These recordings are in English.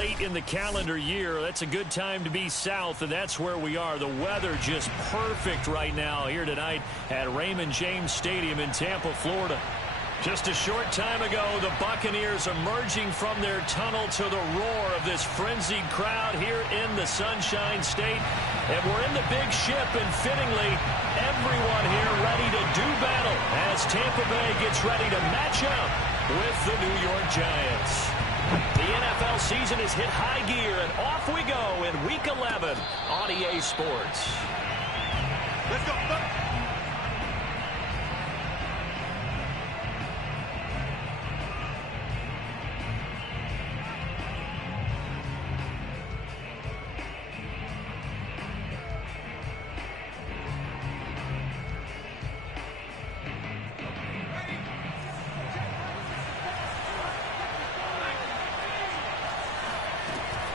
late in the calendar year. That's a good time to be south, and that's where we are. The weather just perfect right now here tonight at Raymond James Stadium in Tampa, Florida. Just a short time ago, the Buccaneers emerging from their tunnel to the roar of this frenzied crowd here in the Sunshine State. And we're in the big ship, and fittingly, everyone here ready to do battle as Tampa Bay gets ready to match up with the New York Giants. The NFL season has hit high gear, and off we go in Week 11 on EA Sports. Let's go.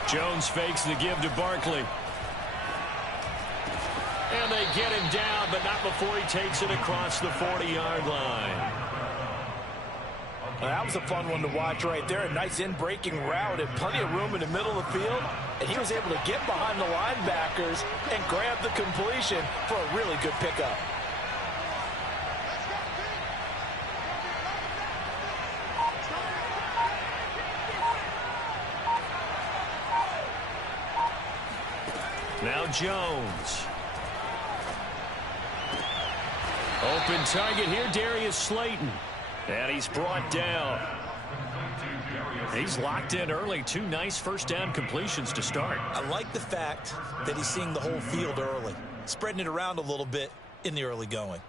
Jones fakes the give to Barkley. And they get him down, but not before he takes it across the 40-yard line. Well, that was a fun one to watch right there. A nice in-breaking route and plenty of room in the middle of the field. And he was able to get behind the linebackers and grab the completion for a really good pickup. Now Jones. Open target here, Darius Slayton. And he's brought down. He's locked in early. 2 nice first down completions to start. I like the fact that he's seeing the whole field early, spreading it around a little bit in the early going.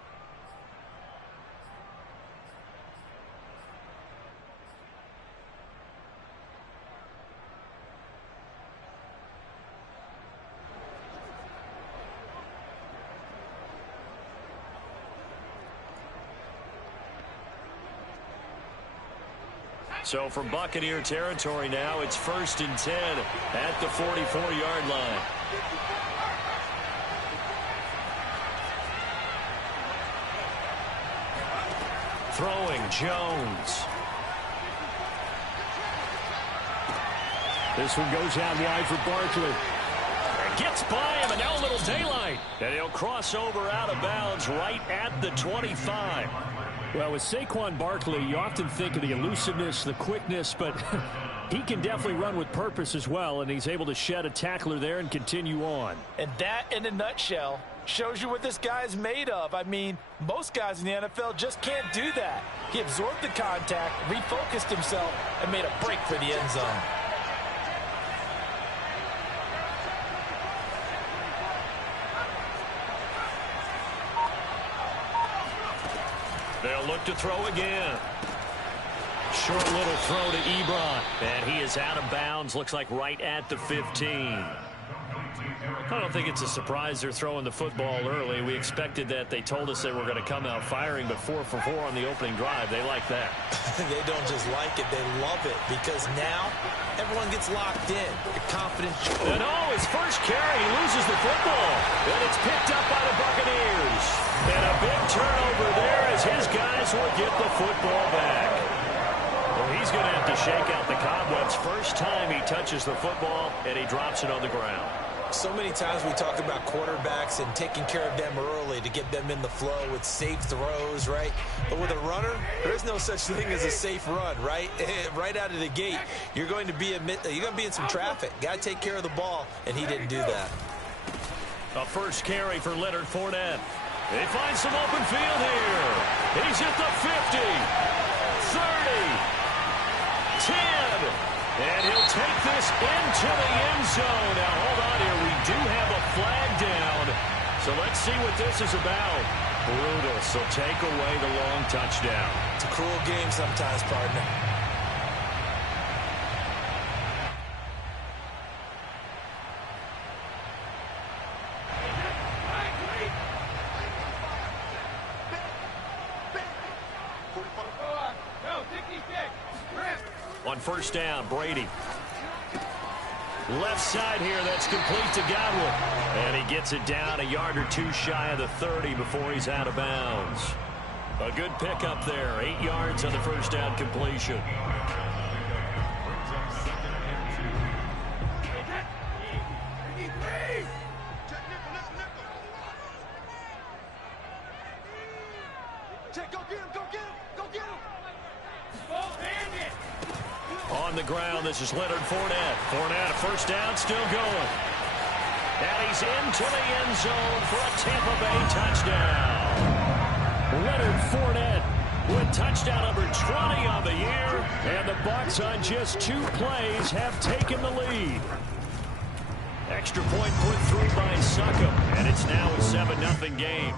So from Buccaneer territory now, it's 1st and 10 at the 44-yard line. Throwing, Jones. This one goes out wide for Barkley. And gets by him, and now a little daylight. And he'll cross over out of bounds right at the 25. Well, with Saquon Barkley, you often think of the elusiveness, the quickness, but he can definitely run with purpose as well, and he's able to shed a tackler there and continue on. And that, in a nutshell, shows you what this guy's made of. I mean, most guys in the NFL just can't do that. He absorbed the contact, refocused himself, and made a break for the end zone. They'll look to throw again. Short little throw to Ebron. And he is out of bounds. Looks like right at the 15. I don't think it's a surprise they're throwing the football early. We expected that. They told us they were going to come out firing, but 4 for 4 on the opening drive. They like that. They don't just like it. They love it because now everyone gets locked in. The confidence. And his first carry, he loses the football. And it's picked up by the Buccaneers. And a big turnover there as his guys will get the football back. Well, he's going to have to shake out the cobwebs. First time he touches the football, and he drops it on the ground. So many times we talk about quarterbacks and taking care of them early to get them in the flow with safe throws, right? But with a runner, there's no such thing as a safe run, right? Right out of the gate, you're going to be in some traffic. Got to take care of the ball, and he didn't do that. A first carry for Leonard Fournette. They find some open field here. He's at the 50, 30, 10. And he'll take this into the end zone. Now, hold on here. We do have a flag down. So let's see what this is about. Brutal. So take away the long touchdown. It's a cruel game sometimes, partner. On first down, Brady. Left side here, that's complete to Godwin. And he gets it down a yard or 2 shy of the 30 before he's out of bounds. A good pickup there, 8 yards on the first down completion. Go get him. Go get him. Go get him. On the ground, this is Leonard Fournette. Fournette, a first down, still going. And he's into the end zone for a Tampa Bay touchdown. Leonard Fournette with touchdown number 20 on the year. And the Bucks on just 2 plays have taken the lead. Extra point put through by Succop. And it's now a 7-0 game.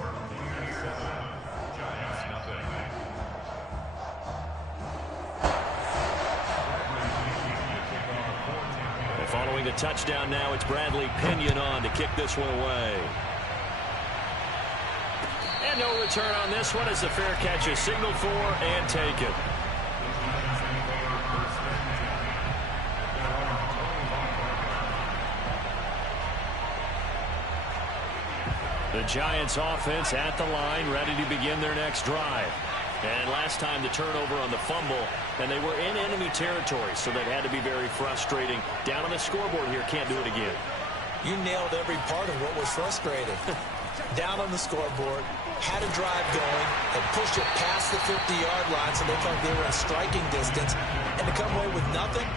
Following the touchdown now, it's Bradley Pinion on to kick this one away. And no return on this one as the fair catch is signaled for and taken. The Giants offense at the line, ready to begin their next drive. And last time the turnover on the fumble, and they were in enemy territory, so that had to be very frustrating. Down on the scoreboard here, can't do it again. You nailed every part of what was frustrating. Down on the scoreboard, had a drive going, had pushed it past the 50-yard line, so they felt they were in striking distance, and to come away with nothing,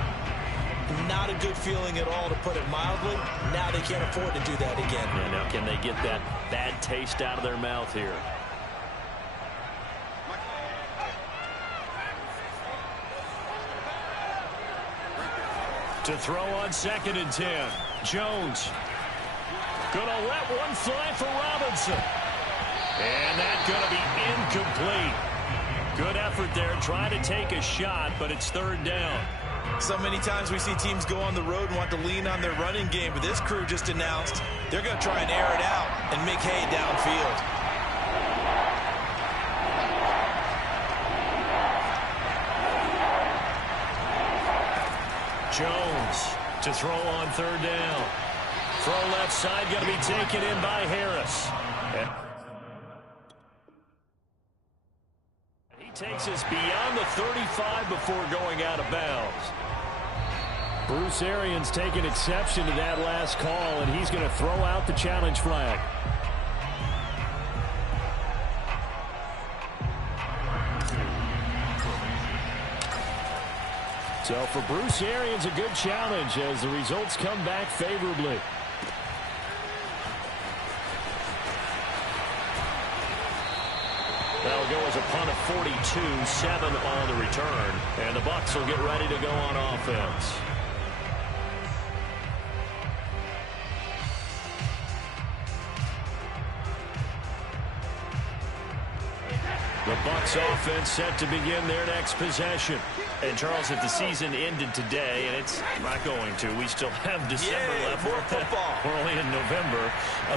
not a good feeling at all, to put it mildly. Now they can't afford to do that again. Yeah, now can they get that bad taste out of their mouth here? To throw on 2nd and 10. Jones. Gonna let one fly for Robinson. And that's gonna be incomplete. Good effort there, trying to take a shot, but it's 3rd down. So many times we see teams go on the road and want to lean on their running game, but this crew just announced they're going to try and air it out and make hay downfield. Jones to throw on 3rd down. Throw left side, going to be taken in by Harris. He takes us beyond the 35 before going out of bounds. Bruce Arians taking exception to that last call, and he's going to throw out the challenge flag. So for Bruce Arians, a good challenge as the results come back favorably. That'll go as a punt of 42, 7 on the return. And the Bucks will get ready to go on offense. The Bucks offense set to begin their next possession. And, Charles, if the season ended today, and it's not going to, we still have December left. More football. We're only in November.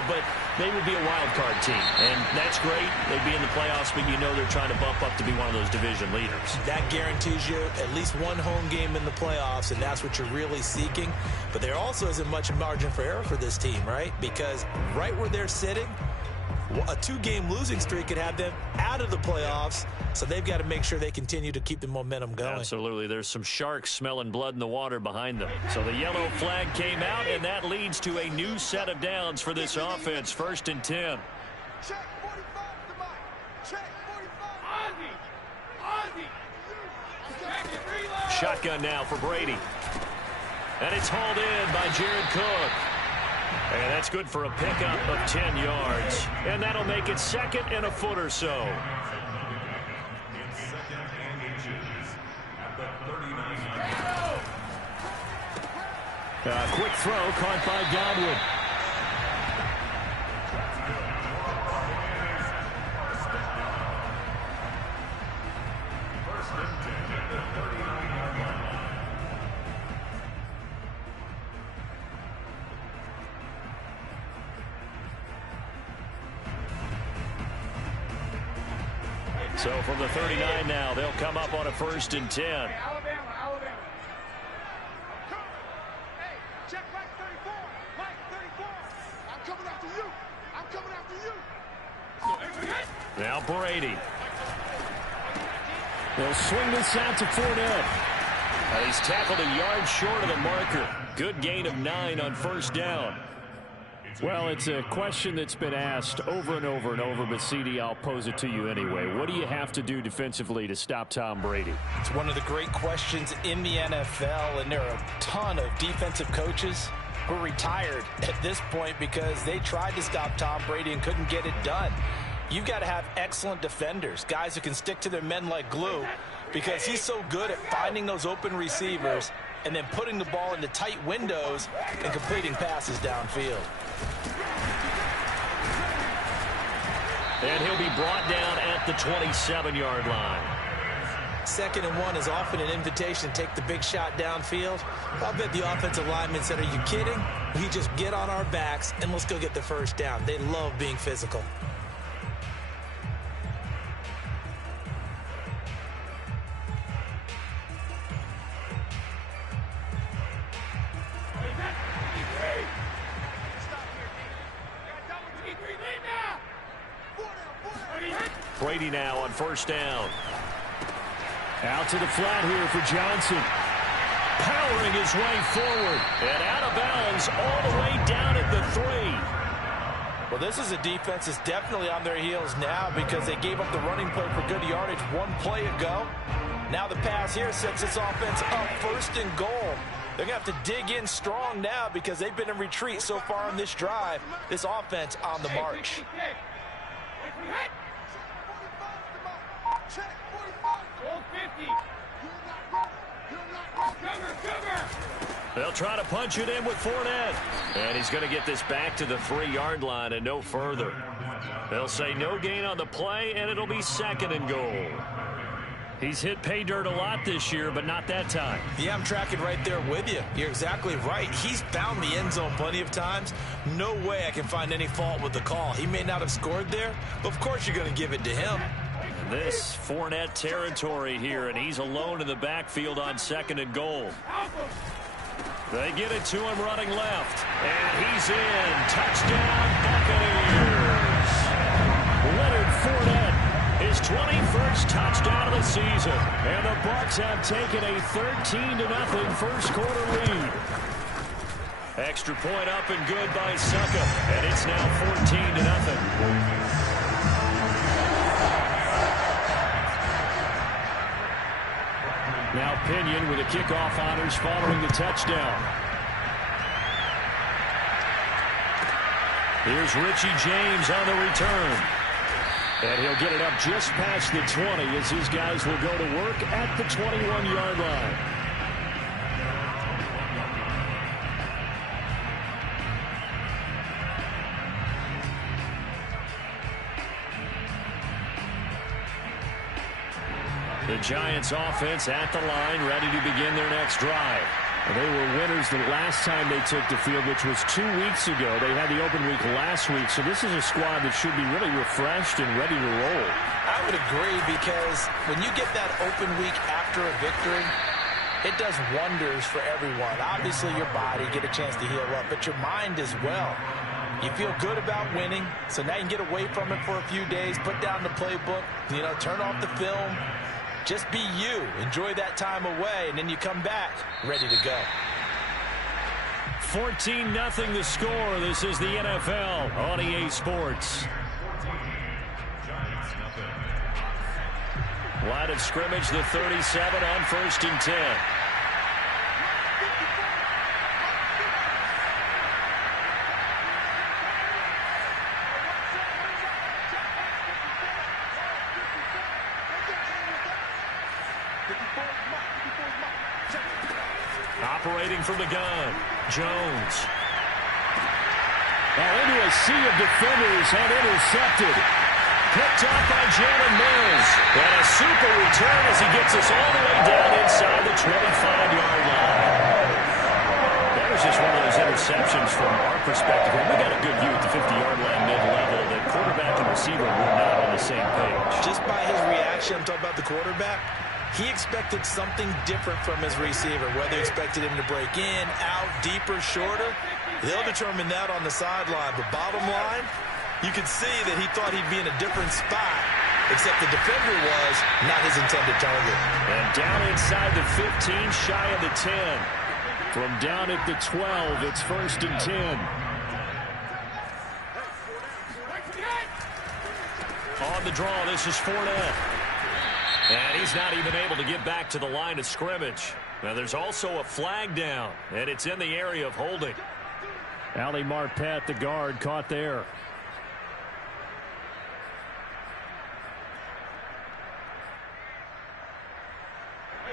But they would be a wild card team. And that's great. They'd be in the playoffs, but you know they're trying to bump up to be one of those division leaders. That guarantees you at least one home game in the playoffs, and that's what you're really seeking. But there also isn't much margin for error for this team, right? Because right where they're sitting, a 2-game losing streak could have them out of the playoffs, so they've got to make sure they continue to keep the momentum going. Absolutely. There's some sharks smelling blood in the water behind them. So the yellow flag came out, and that leads to a new set of downs for this offense. 1st and 10. Check 45 to Mike. Check 45. Shotgun now for Brady. And it's hauled in by Jared Cook. And that's good for a pickup of 10 yards. And that'll make it 2nd and a foot or so. Quick throw caught by Godwin. So from the 39 now, they'll come up on a 1st and 10. Alabama. Hey, check Mike 34. Mike 34. I'm coming after you. Now Brady. They'll swing this out to Fournette. And he's tackled a yard short of the marker. Good gain of 9 on 1st down. Well, it's a question that's been asked over and over and over, but CD, I'll pose it to you anyway. What do you have to do defensively to stop Tom Brady? It's one of the great questions in the NFL, and there are a ton of defensive coaches who are retired at this point because they tried to stop Tom Brady and couldn't get it done. You've got to have excellent defenders, guys who can stick to their men like glue, because he's so good at finding those open receivers and then putting the ball into tight windows and completing passes downfield. And he'll be brought down at the 27-yard line. 2nd and 1 is often an invitation to take the big shot downfield. I'll bet the offensive linemen said, are you kidding? We just get on our backs and let's go get the first down. They love being physical. Brady now on 1st down. Out to the flat here for Johnson. Powering his way forward. And out of bounds all the way down at the 3. Well, this is a defense that's definitely on their heels now because they gave up the running play for good yardage one play ago. Now the pass here sets this offense up 1st and goal. They're going to have to dig in strong now because they've been in retreat so far on this drive. This offense on the march. They'll try to punch it in with Fournette. And he's going to get this back to the 3-yard line and no further. They'll say no gain on the play, and it'll be 2nd and goal. He's hit pay dirt a lot this year, but not that time. Yeah, I'm tracking right there with you. You're exactly right. He's found the end zone plenty of times. No way I can find any fault with the call. He may not have scored there, but of course you're going to give it to him. This Fournette territory here, and he's alone in the backfield on 2nd and goal. They get it to him running left, and he's in. Touchdown, Buccaneers. Leonard Fournette, his 21st touchdown of the season, and the Bucks have taken a 13-0 first quarter lead. Extra point up and good by Succa, and it's now 14-0. Now Pinion with the kickoff honors following the touchdown. Here's Richie James on the return. And he'll get it up just past the 20 as his guys will go to work at the 21-yard line. The Giants offense at the line, ready to begin their next drive. They were winners the last time they took the field, which was 2 weeks ago. They had the open week last week, so this is a squad that should be really refreshed and ready to roll. I would agree, because when you get that open week after a victory, it does wonders for everyone. Obviously, your body, get a chance to heal up, but your mind as well. You feel good about winning, so now you can get away from it for a few days, put down the playbook, turn off the film. Just be you. Enjoy that time away, and then you come back ready to go. 14-0 the score. This is the NFL on EA Sports. Line of scrimmage, the 37 on 1st and 10. Operating from the gun, Jones. Into a sea of defenders and intercepted. Picked up by Jalen Mills. And a super return as he gets us all the way down inside the 25-yard line. That was just one of those interceptions from our perspective. We got a good view at the 50-yard line mid-level. The quarterback and receiver were not on the same page. Just by his reaction, I'm talking about the quarterback, he expected something different from his receiver, whether he expected him to break in, out, deeper, shorter. They'll determine that on the sideline. But bottom line, you could see that he thought he'd be in a different spot, except the defender was not his intended target. And down inside the 15, shy of the 10. From down at the 12, it's 1st and 10. On the draw, this is Fournette. And he's not even able to get back to the line of scrimmage. Now, there's also a flag down, and it's in the area of holding. Ali Marpet, the guard, caught there.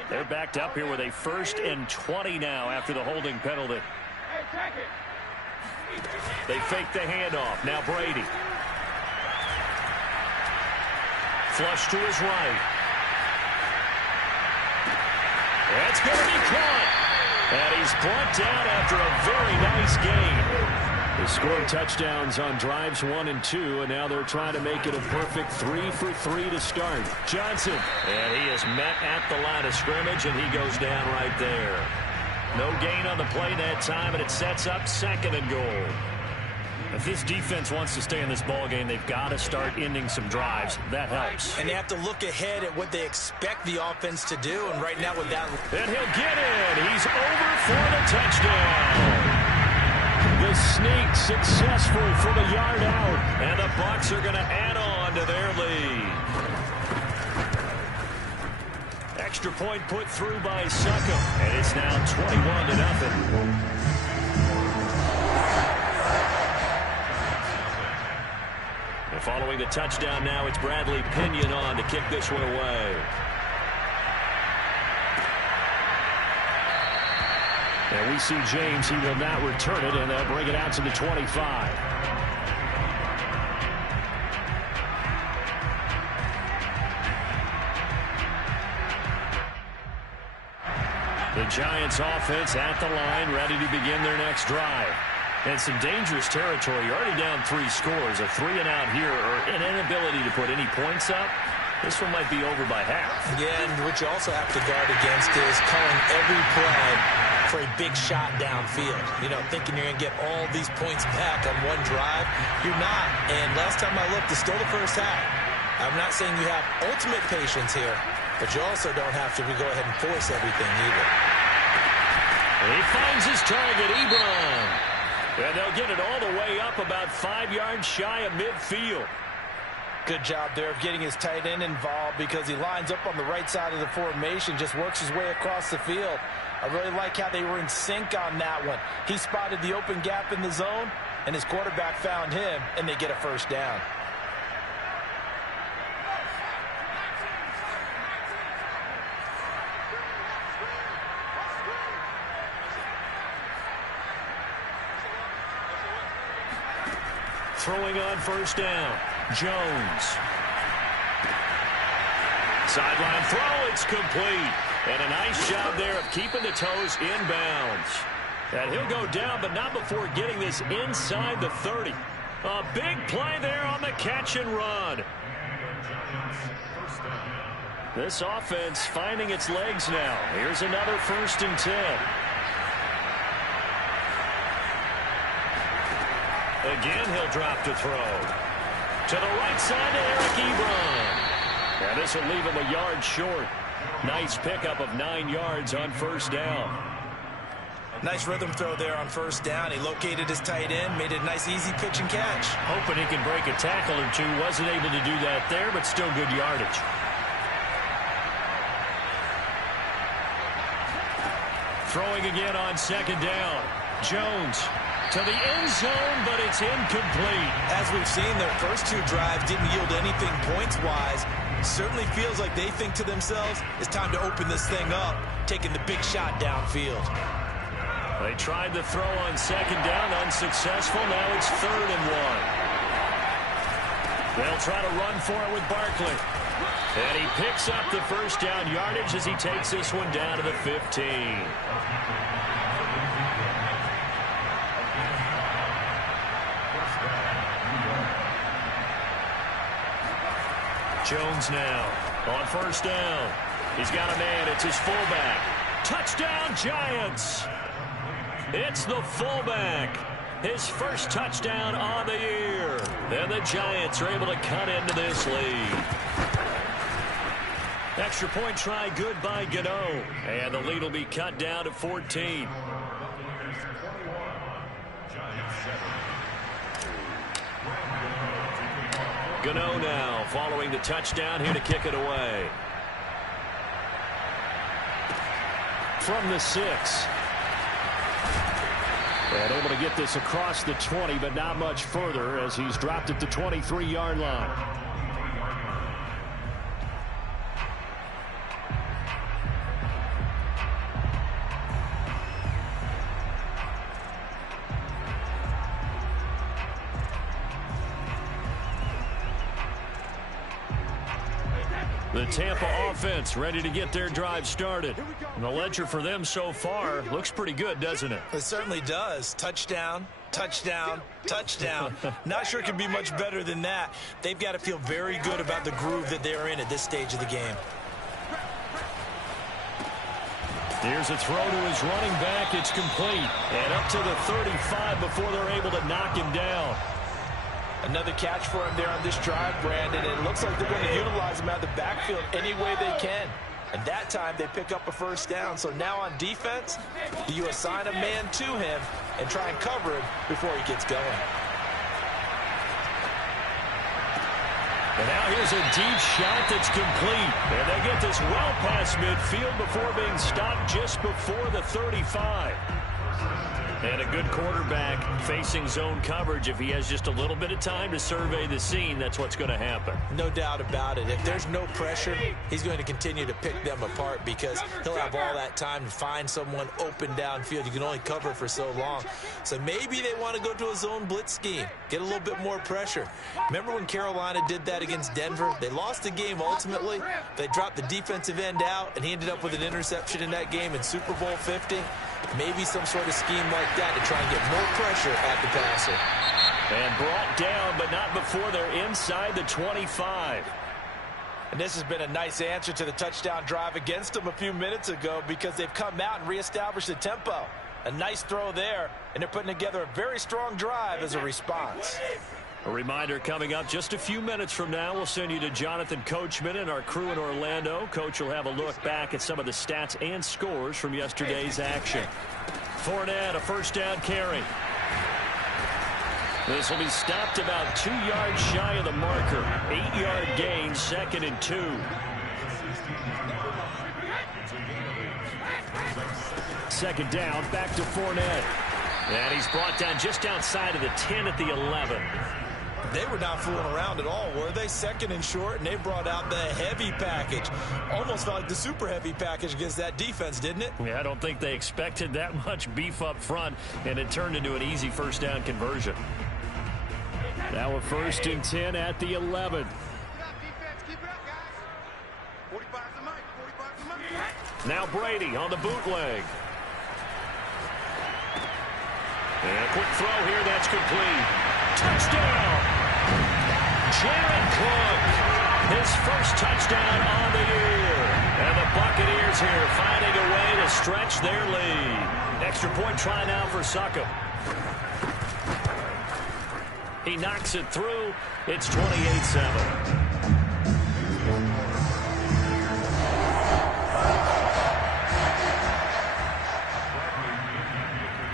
They're backed up here with a 1st and 20 now after the holding penalty. They fake the handoff. Now Brady. Flush to his right. That's going to be caught. And he's brought down after a very nice gain. They scored touchdowns on drives 1 and 2, and now they're trying to make it a perfect 3 for 3 to start. Johnson. And he is met at the line of scrimmage, and he goes down right there. No gain on the play that time, and it sets up 2nd and goal. If this defense wants to stay in this ballgame, they've got to start ending some drives. That helps. And they have to look ahead at what they expect the offense to do, and right now with that... And he'll get in. He's over for the touchdown. The sneak successful from a yard out, and the Bucks are going to add on to their lead. Extra point put through by Succop, and it's now 21-0. And following the touchdown now, it's Bradley Pinion on to kick this one away. And we see James. He will not return it, and they'll bring it out to the 25. The Giants offense at the line, ready to begin their next drive. And some dangerous territory. You're already down 3 scores. A 3-and-out here, or an inability to put any points up. This one might be over by half. Yeah, and what you also have to guard against is calling every play for a big shot downfield. You know, thinking you're going to get all these points back on one drive. You're not. And last time I looked, it's still the first half. I'm not saying you have ultimate patience here, but you also don't have to go ahead and force everything either. And he finds his target, Ebron. And they'll get it all the way up about 5 yards shy of midfield. Good job there of getting his tight end involved because he lines up on the right side of the formation, just works his way across the field. I really like how they were in sync on that one. He spotted the open gap in the zone, and his quarterback found him, and they get a first down. Throwing on first down. Jones. Sideline throw, it's complete. And a nice job there of keeping the toes inbounds. And he'll go down, but not before getting this inside the 30. A big play there on the catch and run. This offense finding its legs now. Here's another 1st and 10. Again, he'll drop to throw. To the right side to Eric Ebron. And this will leave him a yard short. Nice pickup of 9 yards on first down. Nice rhythm throw there on first down. He located his tight end, made it a nice easy pitch and catch. Hoping he can break a tackle or two. Wasn't able to do that there, but still good yardage. Throwing again on 2nd down. Jones to the end zone, but it's incomplete. As we've seen, their first 2 drives didn't yield anything points-wise. Certainly feels like they think to themselves, it's time to open this thing up, taking the big shot downfield. They tried the throw on 2nd down, unsuccessful. Now it's 3rd and 1. They'll try to run for it with Barkley. And he picks up the first down yardage as he takes this one down to the 15. Jones now on first down. He's got a man. It's his fullback. Touchdown, Giants. It's the fullback. His first touchdown on the year. And the Giants are able to cut into this lead. Extra point try good by Gano. And the lead will be cut down to 14. Gano now following the touchdown here to kick it away. From the 6. And able to get this across the 20, but not much further as he's dropped it to 23-yard line. The Tampa offense ready to get their drive started. And the ledger for them so far looks pretty good, doesn't it? It certainly does. Touchdown, touchdown, touchdown. Not sure it can be much better than that. They've got to feel very good about the groove that they're in at this stage of the game. Here's a throw to his running back. It's complete. And up to the 35 before they're able to knock him down. Another catch for him there on this drive, Brandon. It looks like they're going to utilize him out of the backfield any way they can. And that time they pick up a first down. So now on defense, you assign a man to him and try and cover him before he gets going. And now here's a deep shot that's complete. And they get this well past midfield before being stopped just before the 35. And a good quarterback facing zone coverage. If he has just a little bit of time to survey the scene, that's what's going to happen. No doubt about it. If there's no pressure, he's going to continue to pick them apart because he'll have all that time to find someone open downfield. You can only cover for so long. So maybe they want to go to a zone blitz scheme, get a little bit more pressure. Remember when Carolina did that against Denver? They lost the game ultimately. They dropped the defensive end out, and he ended up with an interception in that game in Super Bowl 50. Maybe some sort of scheme like that to try and get more pressure at the passer. And brought down, but not before they're inside the 25. And this has been a nice answer to the touchdown drive against them a few minutes ago because they've come out and reestablished the tempo. A nice throw there, and they're putting together a very strong drive as a response. A reminder coming up just a few minutes from now. We'll send you to Jonathan Coachman and our crew in Orlando. Coach will have a look back at some of the stats and scores from yesterday's action. Fournette, a first down carry. This will be stopped about 2 yards shy of the marker. 8-yard gain, 2nd and 2. Second down, back to Fournette. And he's brought down just outside of the 10 at the 11. They were not fooling around at all, were they? 2nd and short, and they brought out the heavy package. Almost felt like the super heavy package against that defense, didn't it? Yeah, I don't think they expected that much beef up front, and it turned into an easy first down conversion. Now a 1st and 10 at the 11. Now Brady on the bootleg. And a quick throw here, that's complete. Touchdown! Jared Cook, his first touchdown on the year. And the Buccaneers here finding a way to stretch their lead. Extra point try now for Suckup. He knocks it through. It's 28-7.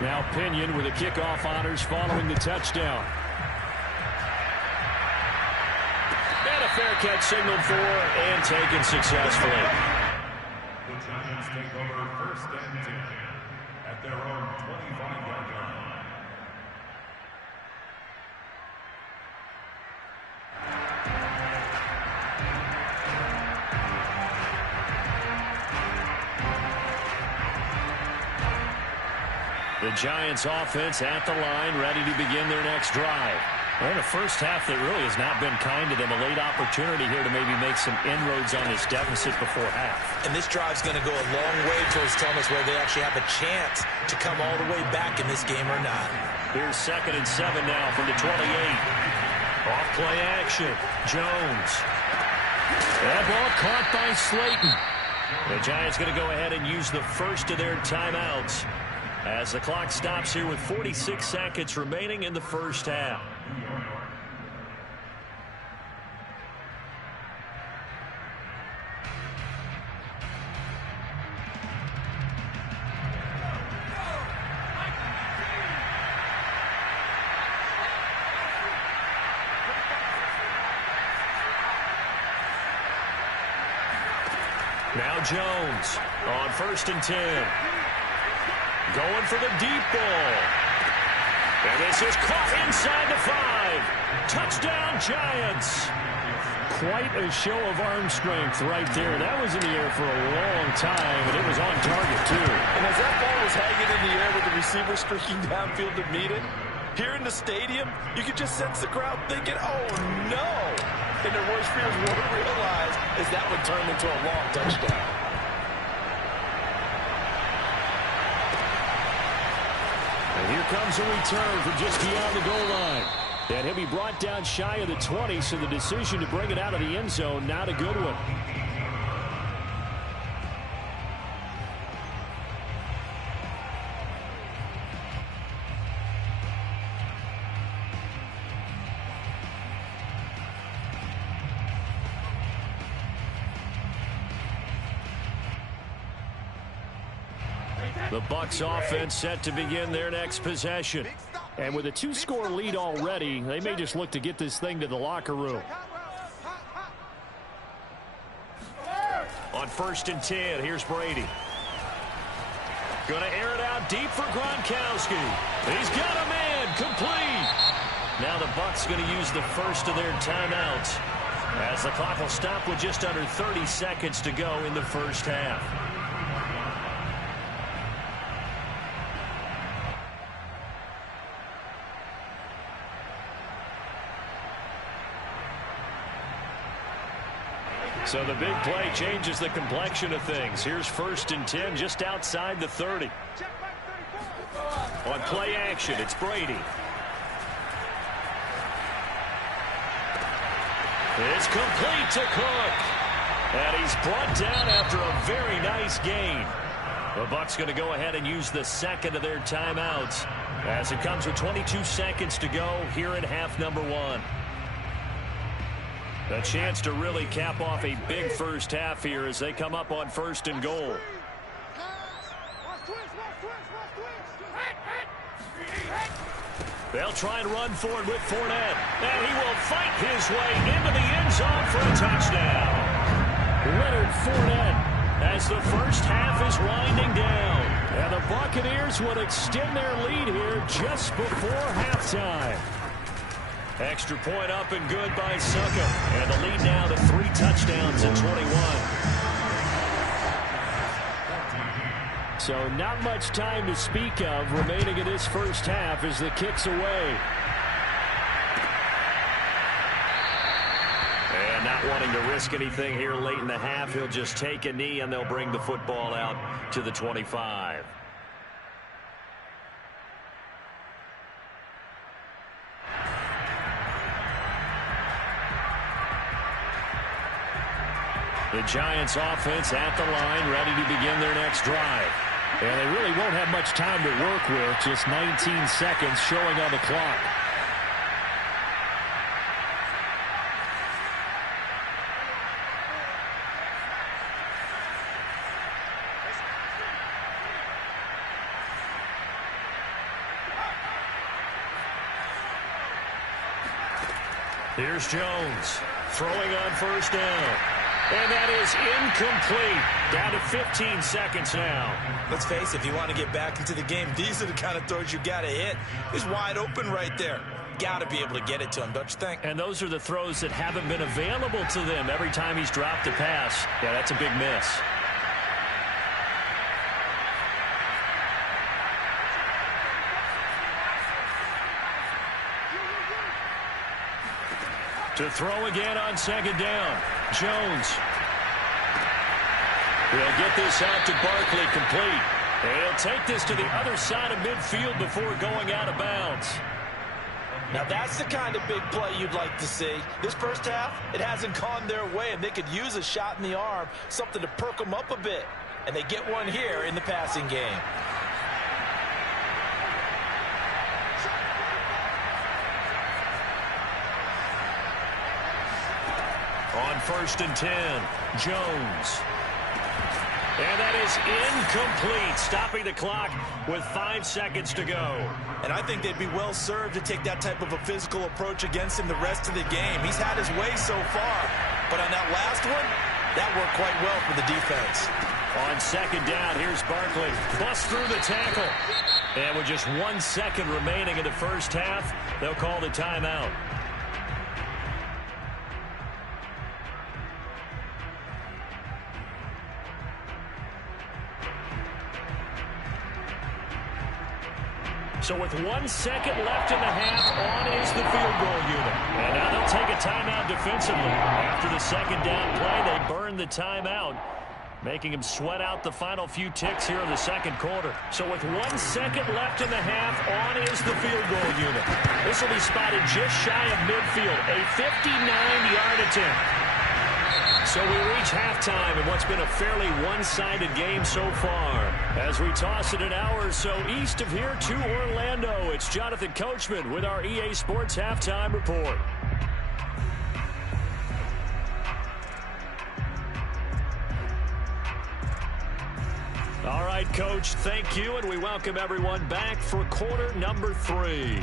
Now Pinion with the kickoff honors following the touchdown. And a fair catch signaled for and taken successfully. The Giants take over 1st and 10 at their own 25-yard line. The Giants offense at the line, ready to begin their next drive. Well, the first half that really has not been kind to them. A late opportunity here to maybe make some inroads on this deficit before half. And this drive's going to go a long way towards telling us whether they actually have a chance to come all the way back in this game or not. Here's 2nd and 7 now from the 28. Off play action. Jones. That ball caught by Slayton. The Giants going to go ahead and use the first of their timeouts as the clock stops here with 46 seconds remaining in the first half. Now Jones on 1st and 10. Going for the deep ball. And this is caught inside the 5. Touchdown, Giants. Quite a show of arm strength right there. That was in the air for a long time, and it was on target, too. And as that ball was hanging in the air with the receiver streaking downfield to meet it, here in the stadium, you could just sense the crowd thinking, oh, no. And their worst fears won't realize as that would turn into a long touchdown. And here comes a return from just beyond the goal line. And he'll be brought down shy of the 20, so the decision to bring it out of the end zone, not a good one. The Bucks offense set to begin their next possession. And with a 2-score lead already, they may just look to get this thing to the locker room. On 1st and 10, here's Brady. Going to air it out deep for Gronkowski. He's got a man, complete. Now the Bucks going to use the first of their timeouts, as the clock will stop with just under 30 seconds to go in the first half. So the big play changes the complexion of things. Here's 1st and 10 just outside the 30. On play action, it's Brady. It's complete to Cook. And he's brought down after a very nice gain. The Bucks going to go ahead and use the second of their timeouts, as it comes with 22 seconds to go here in half number 1. A chance to really cap off a big first half here as they come up on 1st and goal. They'll try and run forward with Fournette. And he will fight his way into the end zone for a touchdown. Leonard Fournette, as the first half is winding down. And the Buccaneers would extend their lead here just before halftime. Extra point up and good by Succa. And the lead now to 3 touchdowns in 21. So not much time to speak of remaining in this first half as the kick's away. And not wanting to risk anything here late in the half, he'll just take a knee and they'll bring the football out to the 25. The Giants offense at the line, ready to begin their next drive. And they really won't have much time to work with, just 19 seconds showing on the clock. Here's Jones, throwing on 1st down. And that is incomplete. Down to 15 seconds now. Let's face it, if you want to get back into the game, these are the kind of throws you got to hit. He's wide open right there. Got to be able to get it to him, don't you think? And those are the throws that haven't been available to them every time he's dropped a pass. Yeah, that's a big miss. To throw again on 2nd down. Jones. He'll get this out to Barkley, complete. And he'll take this to the other side of midfield before going out of bounds. Now that's the kind of big play you'd like to see. This first half, it hasn't gone their way, and they could use a shot in the arm, something to perk them up a bit. And they get one here in the passing game. On 1st and 10, Jones. And that is incomplete, stopping the clock with 5 seconds to go. And I think they'd be well served to take that type of a physical approach against him the rest of the game. He's had his way so far, but on that last one, That worked quite well for the defense. On second down, here's Barkley. Busts through the tackle. And with just 1 second remaining in the first half, they'll call the timeout. So with 1 second left in the half, on is the field goal unit. And now they'll take a timeout defensively. After the second down play, they burn the timeout, making him sweat out the final few ticks here in the second quarter. So with 1 second left in the half, on is the field goal unit. This will be spotted just shy of midfield, a 59-yard attempt. So we reach halftime in what's been a fairly one-sided game so far. As we toss it an hour or so east of here to Orlando, it's Jonathan Coachman with our EA Sports Halftime Report. All right, Coach, thank you, and we welcome everyone back for quarter number 3.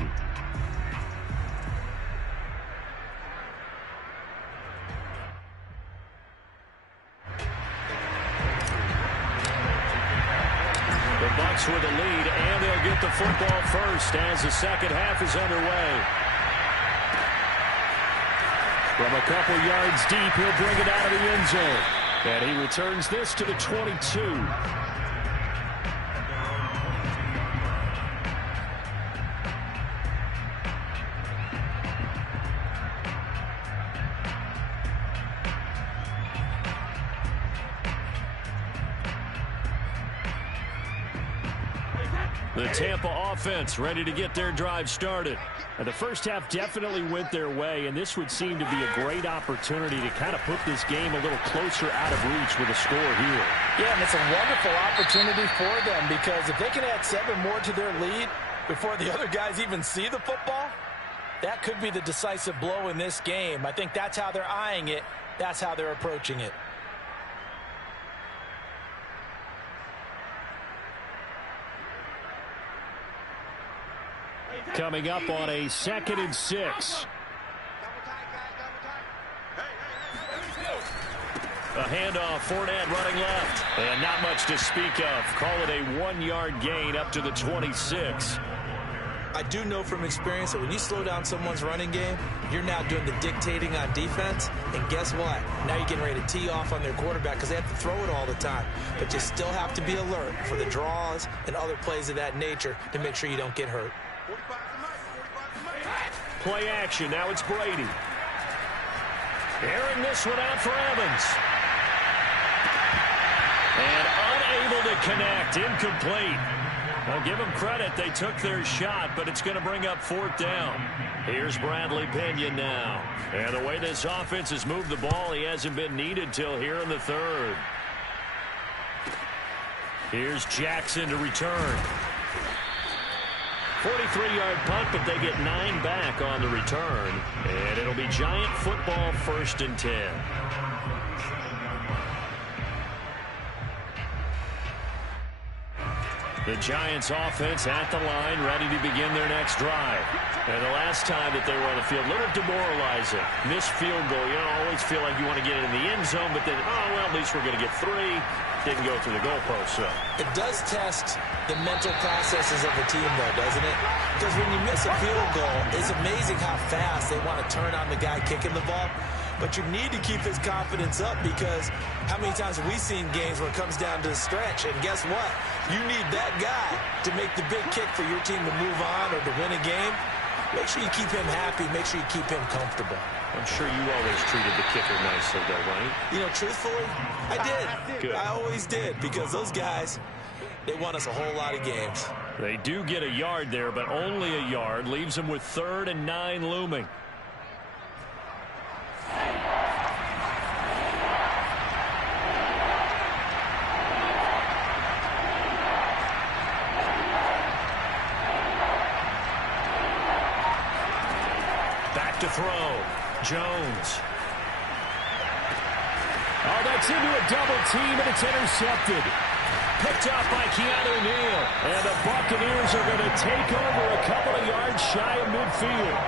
The Bucks with the lead, and they'll get the football first as the second half is underway. From a couple yards deep, he'll bring it out of the end zone. And he returns this to the 22. The Tampa offense ready to get their drive started. And the first half definitely went their way, and this would seem to be a great opportunity to kind of put this game a little closer out of reach with a score here. Yeah, and it's a wonderful opportunity for them, because if they can add 7 more to their lead before the other guys even see the football, that could be the decisive blow in this game. I think that's how they're eyeing it. That's how they're approaching it. Coming up on a 2nd and 6. A handoff, Fournette running left. And not much to speak of. Call it a 1-yard gain up to the 26. I do know from experience that when you slow down someone's running game, you're now doing the dictating on defense. And guess what? Now you're getting ready to tee off on their quarterback because they have to throw it all the time. But you still have to be alert for the draws and other plays of that nature to make sure you don't get hurt. Play action. Now it's Brady. Airing this one out for Evans. And unable to connect. Incomplete. Well, give them credit. They took their shot, but it's going to bring up 4th down. Here's Bradley Pinion now. And the way this offense has moved the ball, he hasn't been needed till here in the 3rd. Here's Jackson to return. 43-yard punt, but they get 9 back on the return. And it'll be Giant football, 1st and 10. The Giants offense at the line, ready to begin their next drive. And the last time that they were on the field, a little demoralizing. Missed field goal. You don't always feel like you want to get it in the end zone, but then, oh, well, at least we're going to get 3. Didn't go through the goalpost, so. It does test the mental processes of the team, though, doesn't it? Because when you miss a field goal, it's amazing how fast they want to turn on the guy kicking the ball. But you need to keep his confidence up, because how many times have we seen games where it comes down to the stretch? And guess what? You need that guy to make the big kick for your team to move on or to win a game. Make sure you keep him happy. Make sure you keep him comfortable. I'm sure you always treated the kicker nicely, though, right? You know, truthfully, I did. Good. I always did, because those guys, they won us a whole lot of games. They do get a yard there, but only a yard. Leaves them with 3rd and 9 looming. Back to throw. Jones. Oh, that's into a double team, and it's intercepted. Picked off by Keanu Neal. And the Buccaneers are going to take over a couple of yards shy of midfield.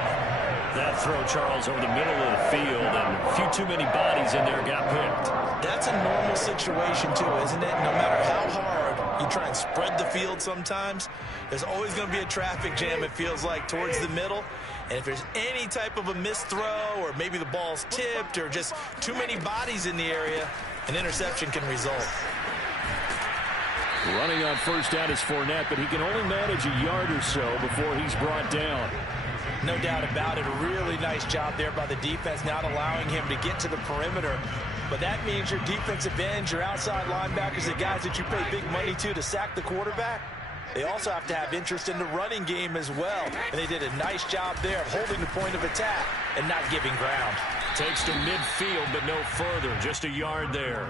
That throw, Charles, over the middle of the field, and a few too many bodies in there got picked. That's a normal situation, too, isn't it? No matter how hard you try and spread the field sometimes, there's always going to be a traffic jam, it feels like, towards the middle. And if there's any type of a missed throw or maybe the ball's tipped or just too many bodies in the area, an interception can result. Running on first down is Fournette, but he can only manage a yard or so before he's brought down. No doubt about it. A really nice job there by the defense, not allowing him to get to the perimeter. But that means your defensive ends, your outside linebackers, the guys that you pay big money to sack the quarterback, they also have to have interest in the running game as well. And they did a nice job there of holding the point of attack and not giving ground. Takes to midfield, but no further. Just a yard there.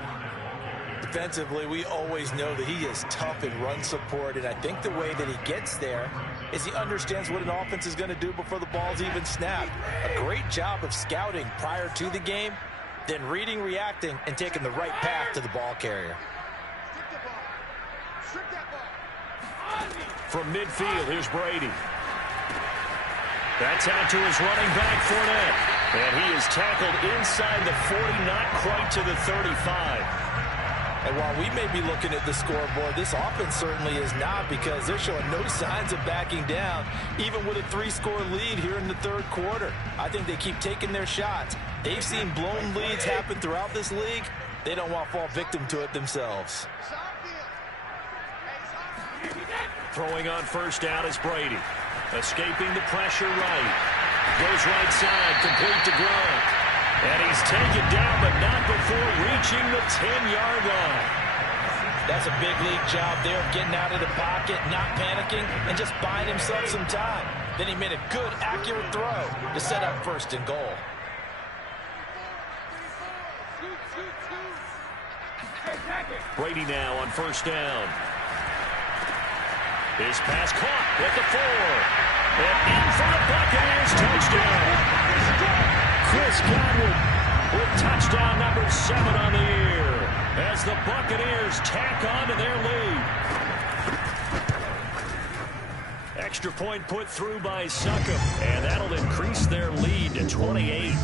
Defensively, we always know that he is tough in run support, and I think the way that he gets there is he understands what an offense is going to do before the ball's even snapped. A great job of scouting prior to the game, then reading, reacting, and taking the right path to the ball carrier. From midfield, here's Brady. That's out to his running back, Fournette. And he is tackled inside the 40, not quite to the 35. And while we may be looking at the scoreboard, this offense certainly is not, because they're showing no signs of backing down, even with a 3-score lead here in the third quarter. I think they keep taking their shots. They've seen blown leads happen throughout this league. They don't want to fall victim to it themselves. Throwing on first down is Brady. Escaping the pressure right. Goes right side, complete to Gronk. And he's taken down, but not before reaching the 10-yard line. That's a big league job there, getting out of the pocket, not panicking, and just buying himself some time. Then he made a good, accurate throw to set up 1st and goal. Brady now on first down. His pass caught at the 4. And in for the Buccaneers, touchdown. Chris Godwin with touchdown number 7 on the year as the Buccaneers tack on to their lead. Extra point put through by Succop, and that'll increase their lead to 28.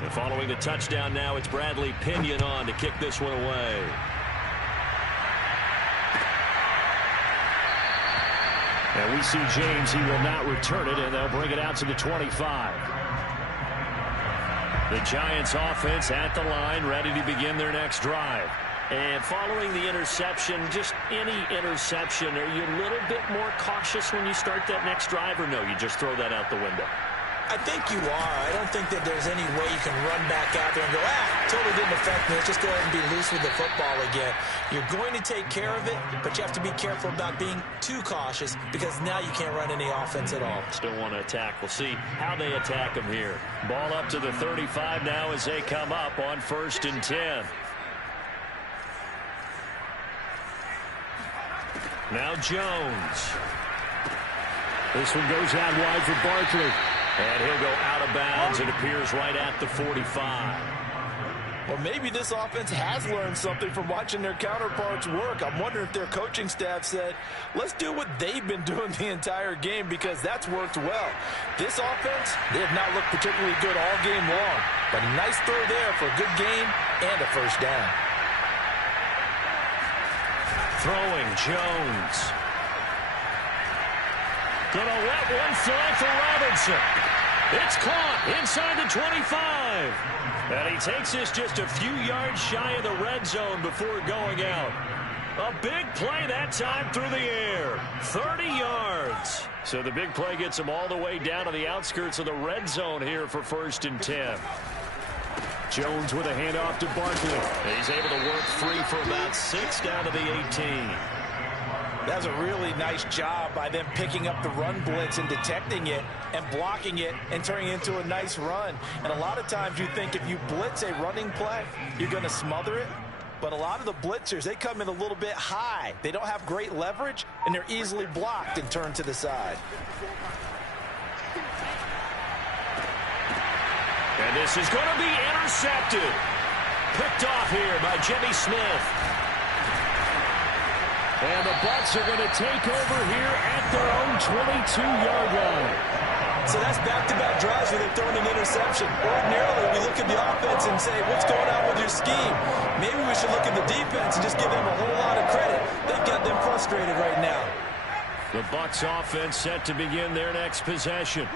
And following the touchdown now, it's Bradley Pinion on to kick this one away. And we see James, he will not return it, and they'll bring it out to the 25. The Giants offense at the line, ready to begin their next drive. And following the interception, just any interception, are you a little bit more cautious when you start that next drive, or no, you just throw that out the window? I think you are. I don't think that there's any way you can run back out there and go, totally didn't affect me. Let's just go ahead and be loose with the football again. You're going to take care of it, but you have to be careful about being too cautious, because now you can't run any offense at all. Still want to attack. We'll see how they attack them here. Ball up to the 35 now as they come up on 1st and 10. Now Jones. This one goes out wide for Barkley. And he'll go out of bounds. It appears right at the 45. Well, maybe this offense has learned something from watching their counterparts work. I'm wondering if their coaching staff said, let's do what they've been doing the entire game, because that's worked well. This offense, they have not looked particularly good all game long. But a nice throw there for a good gain and a 1st down. Throwing Jones. Gonna let one fly for Robinson. It's caught inside the 25. And he takes this just a few yards shy of the red zone before going out. A big play that time through the air. 30 yards. So the big play gets him all the way down to the outskirts of the red zone here for 1st and 10. Jones with a handoff to Barkley. He's able to work free for about 6 down to the 18. That's a really nice job by them picking up the run blitz and detecting it and blocking it and turning it into a nice run. And a lot of times you think if you blitz a running play, you're going to smother it. But a lot of the blitzers, they come in a little bit high. They don't have great leverage, and they're easily blocked and turned to the side. And this is going to be intercepted. Picked off here by Jimmy Smith. And the Bucks are going to take over here at their own 22-yard line. So that's back-to-back drives where they've thrown an interception. Ordinarily, we look at the offense and say, what's going on with your scheme? Maybe we should look at the defense and just give them a whole lot of credit. They've got them frustrated right now. The Bucks offense set to begin their next possession.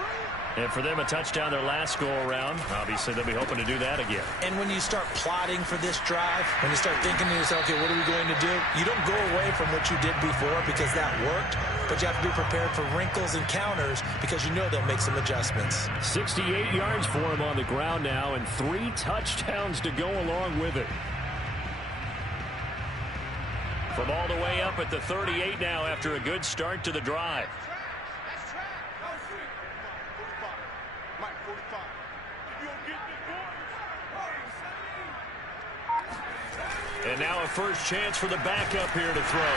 And for them, a touchdown their last go-around. Obviously, they'll be hoping to do that again. And when you start plotting for this drive, when you start thinking to yourself, okay, what are we going to do? You don't go away from what you did before because that worked, but you have to be prepared for wrinkles and counters because you know they'll make some adjustments. 68 yards for him on the ground now and 3 touchdowns to go along with it. From all the way up at the 38 now after a good start to the drive. And now a first chance for the backup here to throw.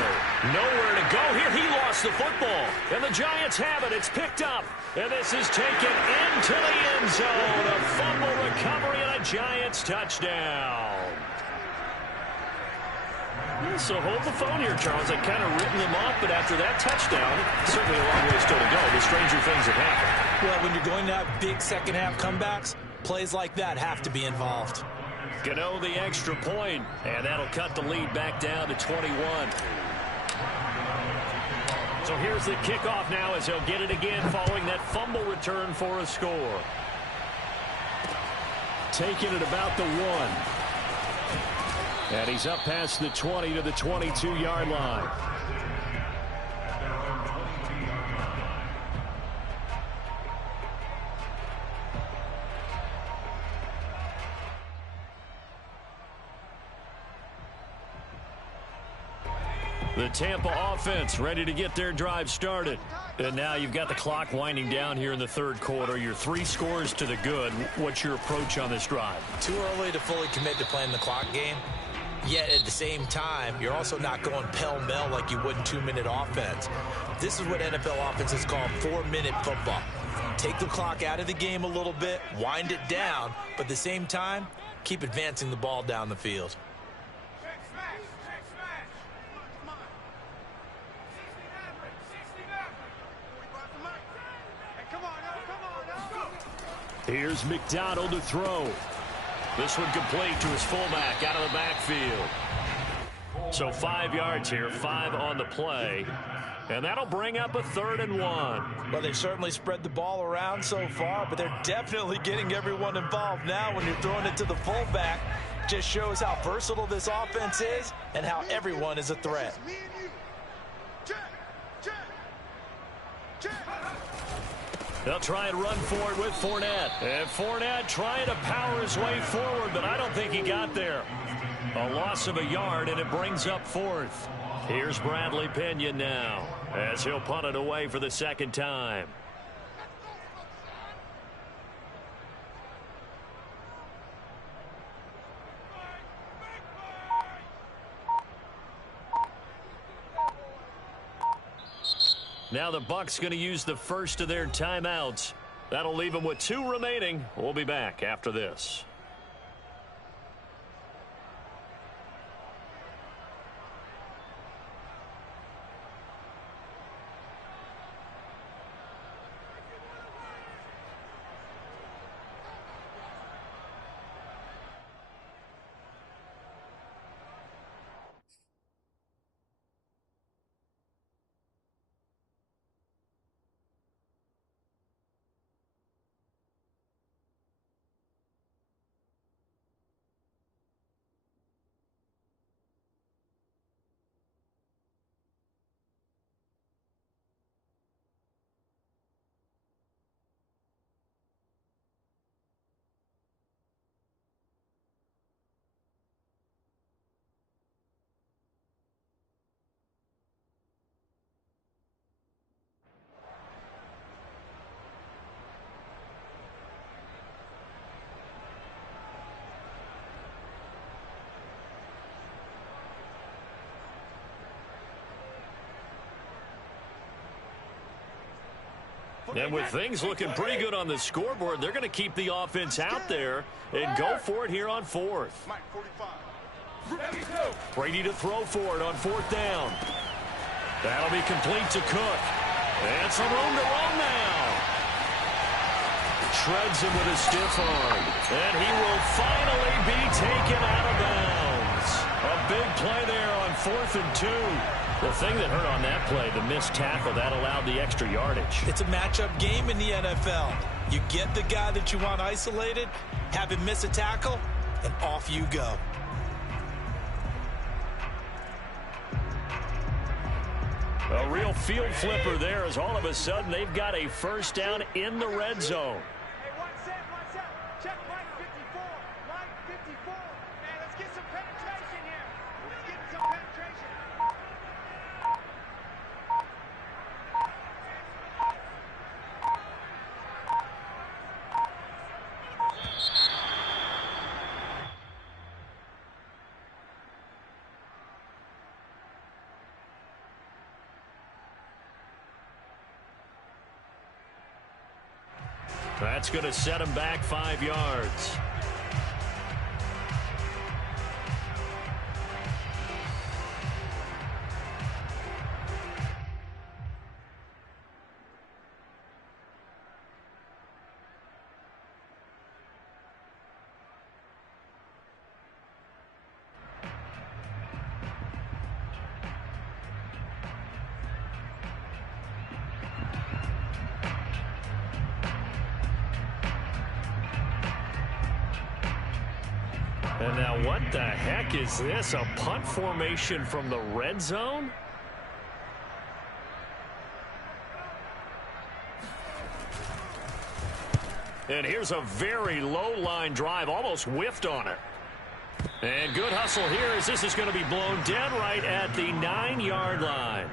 Nowhere to go here. He lost the football. And the Giants have it. It's picked up. And this is taken into the end zone. A fumble recovery and a Giants touchdown. So hold the phone here, Charles. I've kind of written them off, but after that touchdown, certainly a long way still to go. The stranger things have happened. Well, when you're going to have big second-half comebacks, plays like that have to be involved. Gano the extra point, and that'll cut the lead back down to 21. So here's the kickoff now as he'll get it again following that fumble return for a score. Taking it about the 1. And he's up past the 20 to the 22-yard line. The Tampa offense ready to get their drive started. And now you've got the clock winding down here in the third quarter. Your 3 scores to the good. What's your approach on this drive? Too early to fully commit to playing the clock game. Yet at the same time, you're also not going pell-mell like you would in 2-minute offense. This is what NFL offenses call 4-minute football. Take the clock out of the game a little bit, wind it down, but at the same time, keep advancing the ball down the field. Here's McDonald to throw. This one complete to his fullback out of the backfield. So 5 yards here, 5 on the play. And that'll bring up a 3rd and 1. Well, they've certainly spread the ball around so far, but they're definitely getting everyone involved now when you're throwing it to the fullback. Just shows how versatile this offense is and how everyone is a threat. They'll try and run for it with Fournette. And Fournette trying to power his way forward, but I don't think he got there. A loss of a yard, and it brings up 4th. Here's Bradley Pinion now as he'll punt it away for the second time. Now the Bucks going to use the first of their timeouts. That'll leave them with 2 remaining. We'll be back after this. And with things looking pretty good on the scoreboard, they're going to keep the offense out there and go for it here on 4th. Brady to throw for it on 4th down. That'll be complete to Cook. And some room to run now. shreds him with a stiff arm. And he will finally be taken out of bounds. A big play there on 4th and 2. The thing that hurt on that play, the missed tackle, that allowed the extra yardage. It's a matchup game in the NFL. You get the guy that you want isolated, have him miss a tackle, and off you go. A real field flipper there as all of a sudden they've got a first down in the red zone. Hey, one set. Check line 54. Line 54. Man, let's get some penetration here. Let's get some penetration. That's going to set him back 5 yards. And now what the heck is this? A punt formation from the red zone? And here's a very low line drive, almost whiffed on it. And good hustle here as this is going to be blown dead right at the 9-yard line.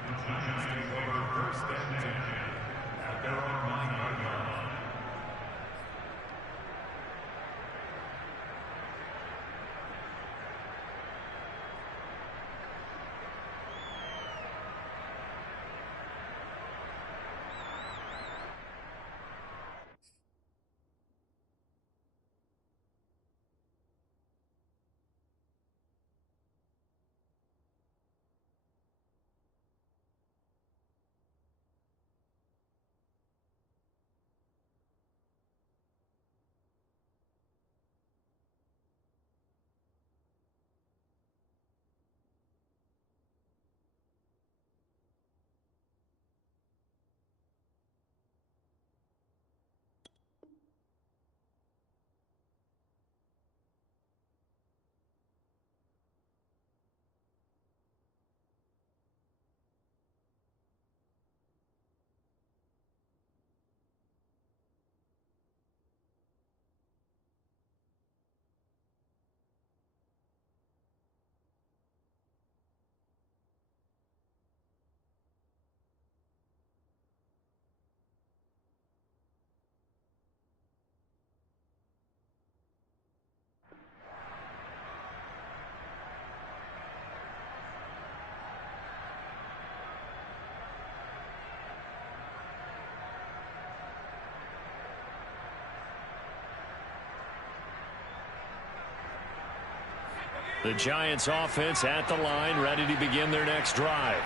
The Giants offense at the line, ready to begin their next drive.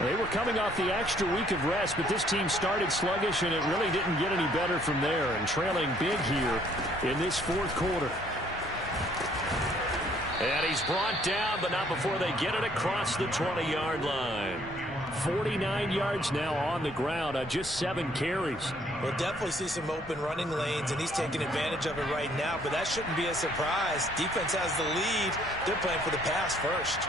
They were coming off the extra week of rest, but this team started sluggish, and it really didn't get any better from there, and trailing big here in this fourth quarter. And he's brought down, but not before they get it across the 20-yard line. 49 yards now on the ground on just 7 carries. We'll definitely see some open running lanes, and he's taking advantage of it right now, but that shouldn't be a surprise. Defense has the lead. They're playing for the pass first.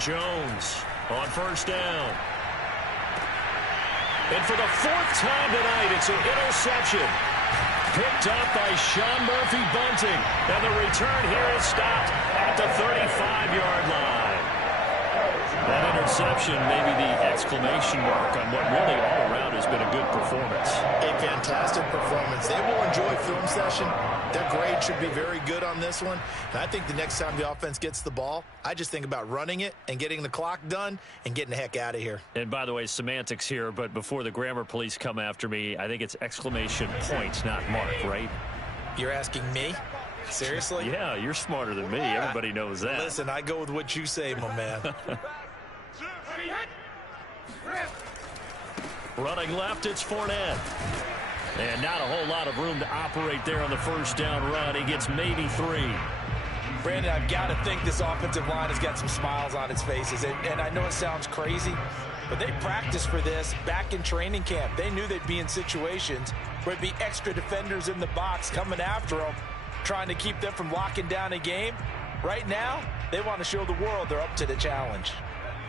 Jones on first down. And for the 4th time tonight, it's an interception. Picked up by Sean Murphy-Bunting. And the return here is stopped at the 35-yard line. That interception may be the exclamation mark on what really all around has been a good performance. A fantastic performance. They will enjoy film session. Their grade should be very good on this one. And I think the next time the offense gets the ball, I just think about running it and getting the clock done and getting the heck out of here. And by the way, semantics here, but before the grammar police come after me, I think it's exclamation point, not mark, right? You're asking me? Seriously? Yeah, you're smarter than me. Everybody knows that. Listen, I go with what you say, my man. Running left, it's Fournette. And not a whole lot of room to operate there on the first down run. He gets maybe 3. Brandon, I've got to think this offensive line has got some smiles on its faces. And I know it sounds crazy, but they practiced for this back in training camp. They knew they'd be in situations where there'd be extra defenders in the box coming after them, trying to keep them from locking down a game. Right now, they want to show the world they're up to the challenge.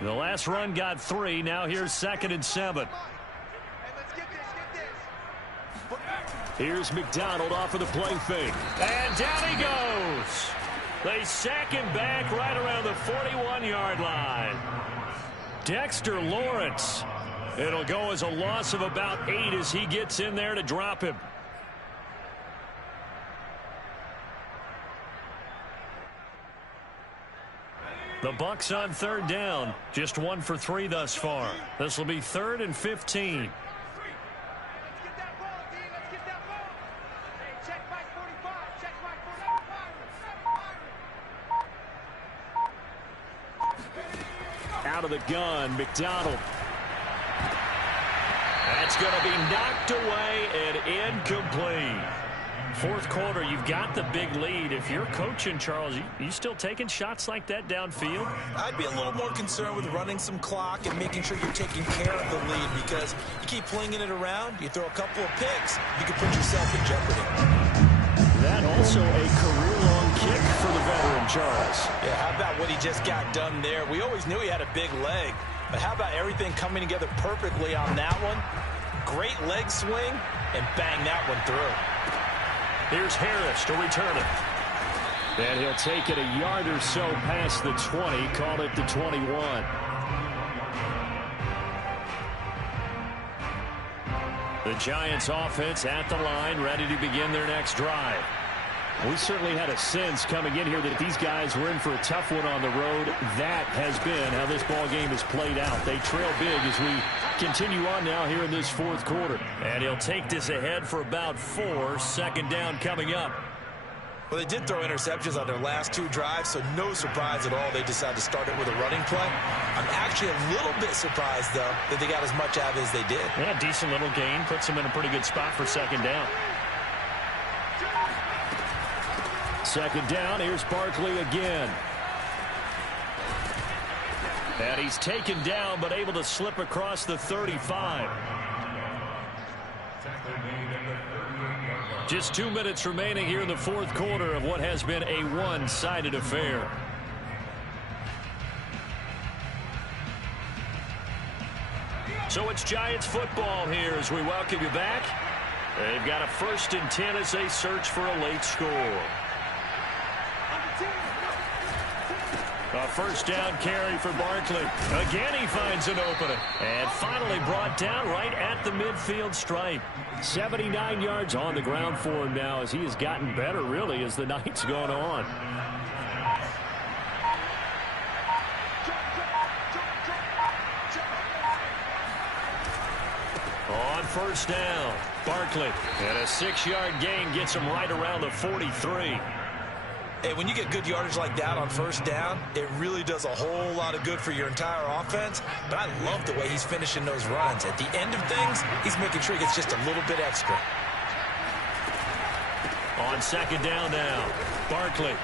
The last run got 3. Now here's 2nd and 7. Here's McDonald off of the play fake. And down he goes. They sack him back right around the 41-yard line. Dexter Lawrence. It'll go as a loss of about 8 as he gets in there to drop him. The Bucks on 3rd down. Just 1 for 3 thus far. This will be 3rd and 15. Out of the gun, McDonald. That's going to be knocked away and incomplete. 4th quarter, you've got the big lead. If you're coaching, Charles, you still taking shots like that downfield? I'd be a little more concerned with running some clock and making sure you're taking care of the lead, because you keep flinging it around, you throw a couple of picks, you can put yourself in jeopardy. That also a career-long kick for the veteran, Charles. Yeah, how about what he just got done there? We always knew he had a big leg, but how about everything coming together perfectly on that one? Great leg swing, and bang that one through. Here's Harris to return it. And he'll take it a yard or so past the 20, call it the 21. The Giants offense at the line, ready to begin their next drive. We certainly had a sense coming in here that these guys were in for a tough one on the road. That has been how this ball game has played out. They trail big as we continue on now here in this 4th quarter. And he'll take this ahead for about 4. 2nd down coming up. Well, they did throw interceptions on their last 2 drives, so no surprise at all they decided to start it with a running play. I'm actually a little bit surprised, though, that they got as much out of it as they did. Yeah, decent little gain. Puts them in a pretty good spot for 2nd down. 2nd down, here's Barkley again. And he's taken down, but able to slip across the 35. Just 2 minutes remaining here in the 4th quarter of what has been a one-sided affair. So it's Giants football here as we welcome you back. They've got a 1st and 10 as they search for a late score. A 1st down carry for Barkley. Again, he finds an opening. And finally brought down right at the midfield stripe. 79 yards on the ground for him now as he has gotten better, really, as the night's gone on. On 1st down, Barkley. And a 6-yard gain gets him right around the 43. Hey, when you get good yardage like that on 1st down, it really does a whole lot of good for your entire offense. But I love the way he's finishing those runs. At the end of things, he's making sure he gets just a little bit extra. On 2nd down now, Barkley.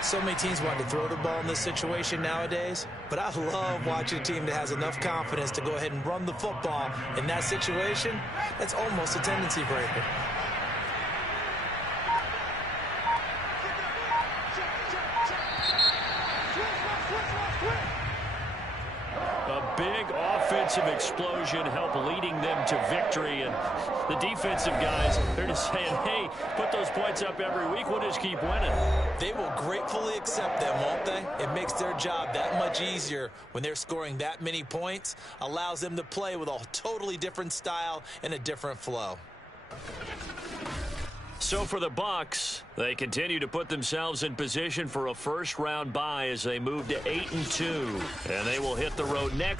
So many teams want to throw the ball in this situation nowadays, but I love watching a team that has enough confidence to go ahead and run the football. In that situation, that's almost a tendency breaker. Big offensive explosion help leading them to victory, and the defensive guys, they're just saying, hey, put those points up every week, we'll just keep winning. They will gratefully accept them, won't they? It makes their job that much easier when they're scoring that many points, allows them to play with a totally different style and a different flow. So for the Bucks, they continue to put themselves in position for a first-round bye as they move to 8-2, and they will hit the road next